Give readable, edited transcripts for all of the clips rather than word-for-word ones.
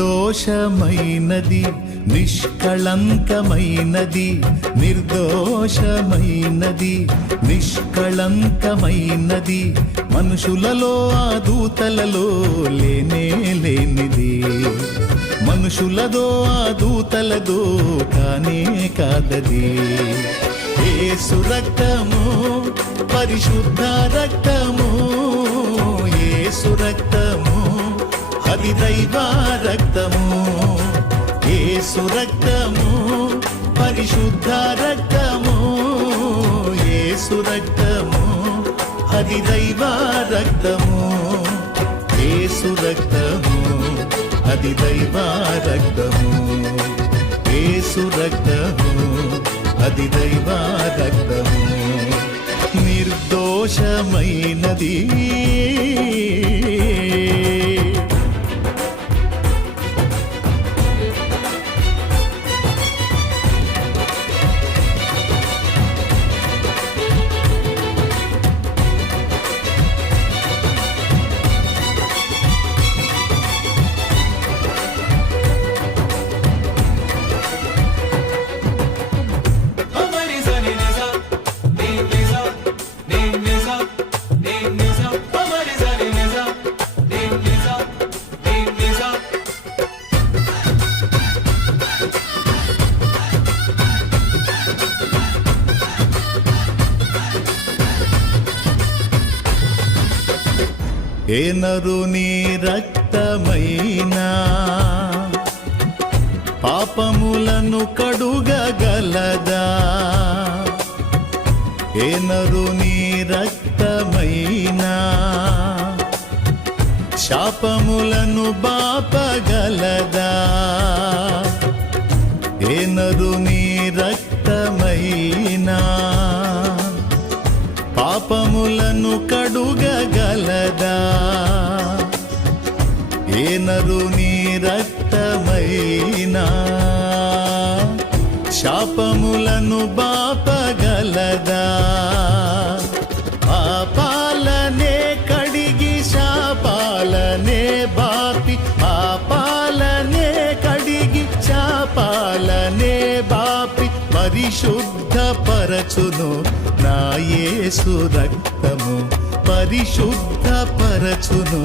నిర్దోషమైనది, నిష్కళంకమైనది, నిర్దోషమైనది, నిష్కళంకమైనది, మనుషులలో ఆ దూతలలో లేనే లేనిది, మనుషులదో ఆ దూతలదో కానే కాదది. యేసు రక్తము, పరిశుద్ధ రక్తము, యేసు రక్తము, అది దైవ రక్తము. యేసు రక్తము, పరిశుద్ధ రక్తము, యేసు రక్తము, అది దైవ రక్తము. యేసు రక్తము, అది దైవ రక్తము. యేసు రక్తము, అది దైవ రక్తము. నిర్దోషమైనది. ఏ నరుని రక్తమైనా పాపములను కడుగగలదా? ఏ నరుని రక్తమైనా శాపములను బాపగలదా? ఏ నరుని రక్తమైనా పాపములను కడుగగలదా? ఏ నరుని రక్తమైనా శాపములను బాపగలదా? పాపాలనే కడిగి శాపాలనే బాపి, పాపాలనే కడిగి శాపాలనే బాపి పరిశుద్ధపరచును నా యేసు రక్తము. పరిశుద్ధపరచును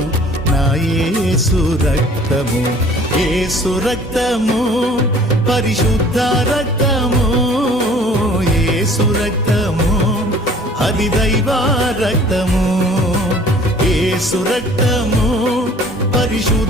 నా యేసు రక్తము. యేసు రక్తము, పరిశుద్ధ రక్తము, యేసు రక్తము, అది దైవ రక్తము. యేసు రక్తము, పరిశుద్ధ